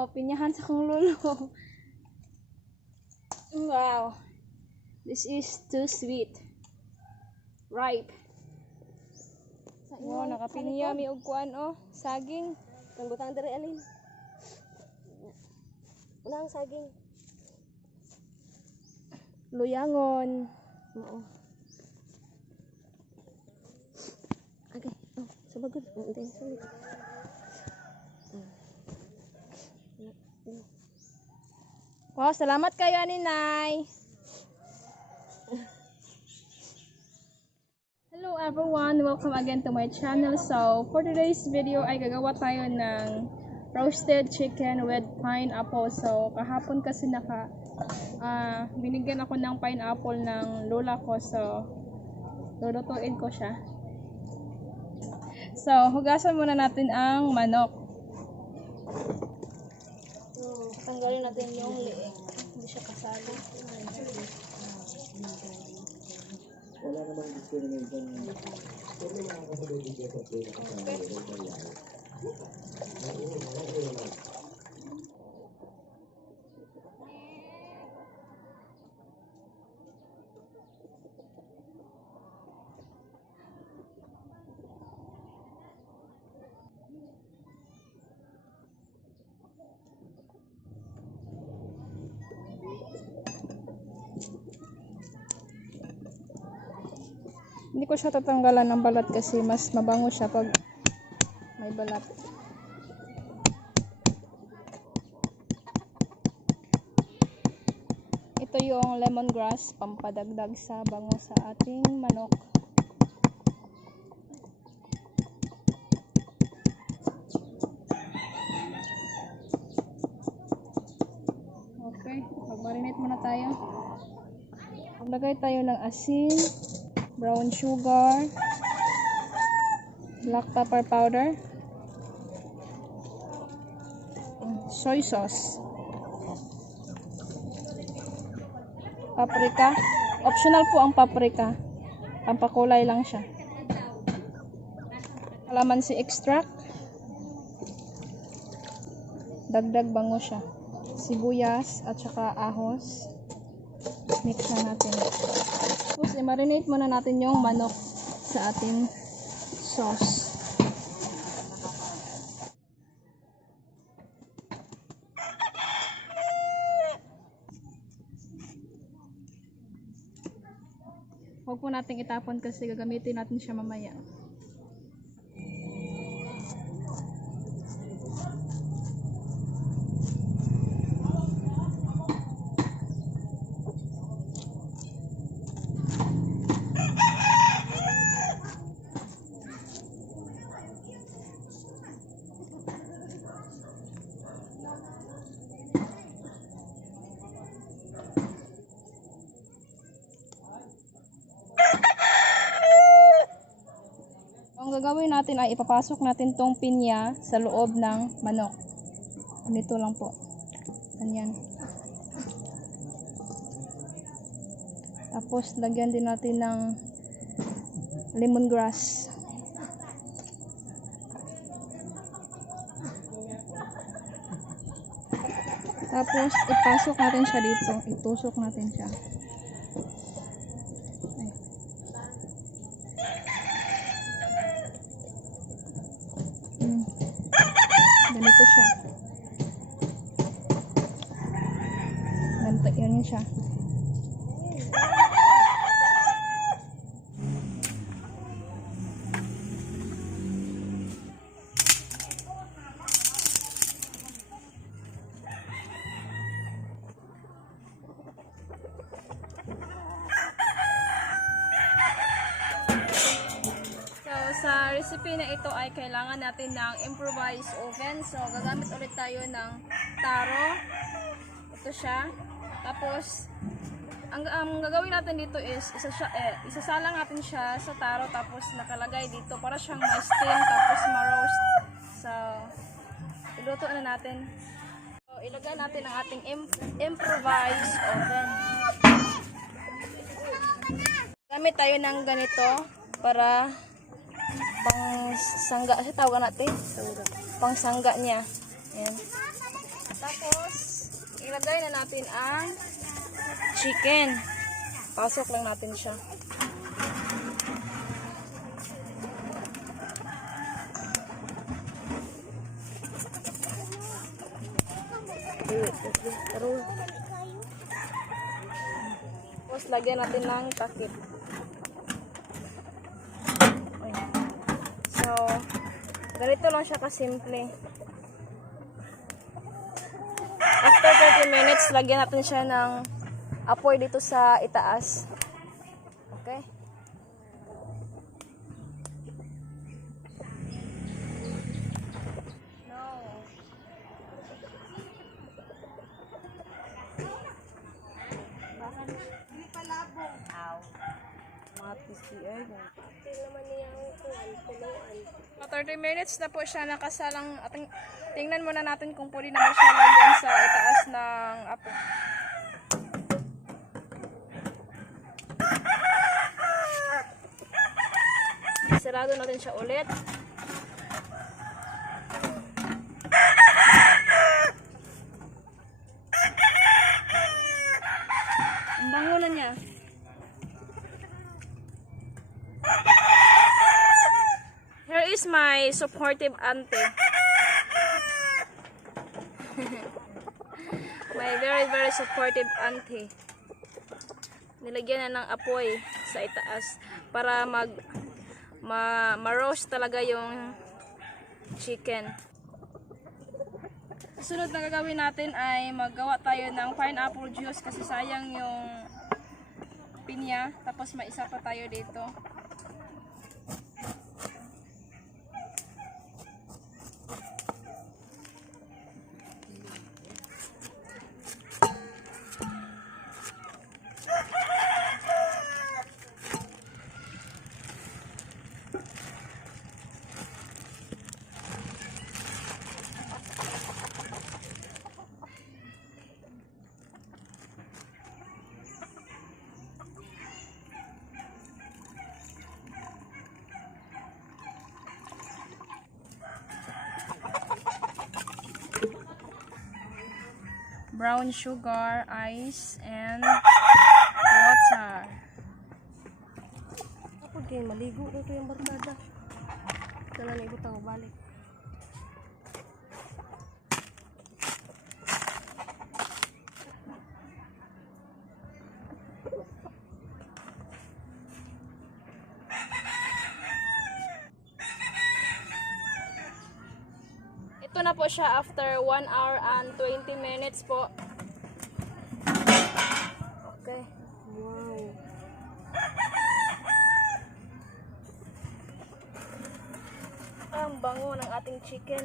Oh, pinyahan sa kong lulo. Wow. This is too sweet. Ripe. Wow, nakapinya mi og kuan oh, saging. Kang butang diri alin. Unang saging. Luyangon. Oo. Okay. Oh, sabagod. Sorry. Wow, salamat kayo ni Nay. Hello everyone, welcome again to my channel. So, for today's video ay gagawa tayo ng roasted chicken with pineapple. So, kahapon kasi binigyan ako ng pineapple ng lola ko. So, lulutuin ko siya. So, hugasan muna natin ang manok. Tanggalin natin yung liig. Hindi siya kasali. Wala namang discrimination. Pero makakapagod sa Hindi ko siya tatanggalan ng balat kasi mas mabango siya pag may balat. Ito yung lemongrass, pampadagdag sa bango sa ating manok. Okay, mag-marinate muna tayo. Maglagay tayo ng asin, brown sugar, black pepper powder, soy sauce, paprika. Optional po ang paprika. Pampakulay lang siya. Kalamansi extract. Dagdag bango siya. Sibuyas at saka ahos. Mix na natin. Tapos i-marinate muna natin yung manok sa ating sauce. Huwag po natin itapon kasi gagamitin natin siya mamaya. Ang gagawin natin ay ipapasok natin tong pinya sa loob ng manok. Ganito lang po. Ganyan. Tapos lagyan din natin ng lemongrass. Tapos ipasok natin siya dito. Itusok natin siya. Ganito siya. Ganito yun siya. Sa recipe na ito ay kailangan natin ng Improvise oven. So, gagamit ulit tayo ng Taro. Ito siya. Tapos, ang gagawin natin dito is isasalang natin siya sa Taro tapos nakalagay dito para siyang ma-steam tapos ma-roast. So, iluto na natin. So, ilagay natin ang ating Improvise oven. Gamit tayo ng ganito para pang sangga siya, tawagan natin pang sangga niya. Ayan. ilagay na natin ang chicken. Pasok lang natin siya. Tapos lagyan natin ng takip. So, ganito lang siya kasimple. After 30 minutes, lagyan natin siya ng apoy dito sa itaas. Okay? So, 30 minutes na po siya nakasalang. Tingnan muna natin kung pwede naman siya lagyan sa itaas ng apo. Sarado natin siya ulit. Ang bango na niya. Here is my supportive auntie. My very supportive auntie. Nilagyan na ng apoy sa itaas para ma-roast talaga yung chicken. Sunod na gagawin natin ay maggawa tayo ng pineapple juice kasi sayang yung pinya. Tapos may isa pa tayo dito. Brown sugar, ice, and water. Kapag kayo maligo na ito yung barkada. Ito na naibot ako balik. Ito na po siya after 1 hour and 20 minutes po. Okay. Wow. Ang bango ng ating chicken.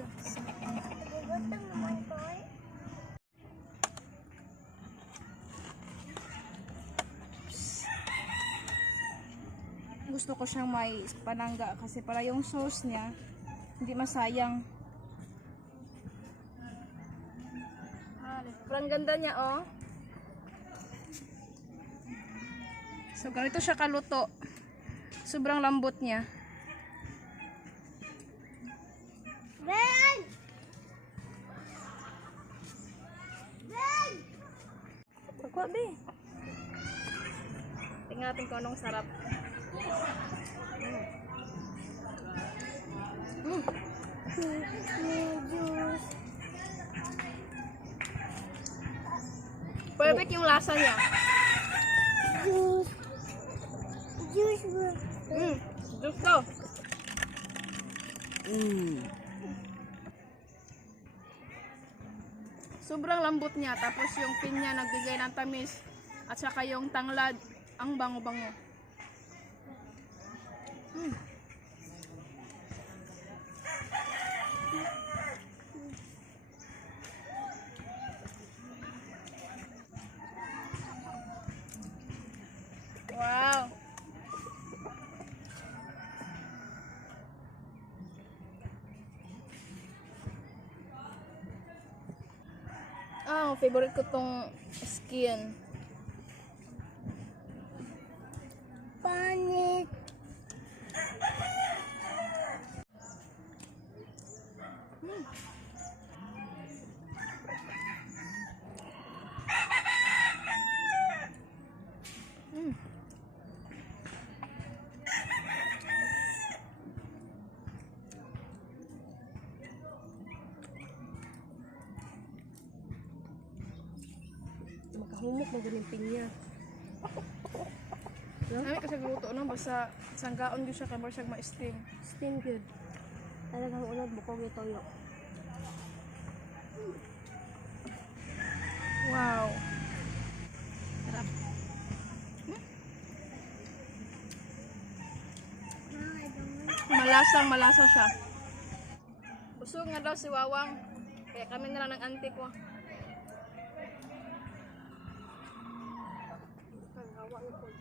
Gusto ko siyang may panangga kasi para yung sauce niya hindi masayang. Ang ganda niya, oh. So, ganito siya kaluto. Sobrang lambot niya. Ben! Ben! Pagwa, be. Tingnan natin kung anong sarap. Juice. Perfect yung lasa niya. Juice. Juice. Juice to. Sobrang lambot niya. Tapos yung pinya nagbigay ng tamis. At saka yung tanglad. Ang bango-bango. Wow. Favorite ko tong skin. Panit. humok magaling pinya. Nami kasi luto no basta sanggaon gyud siya kay siya ma-steam. Steam good. Talagang unod bukog ito yo. Wow. Sarap. Malasang malasa siya. Busog nga daw si Wawang. Kaya kami na lang ng auntie ko. Ang hawa ng pod.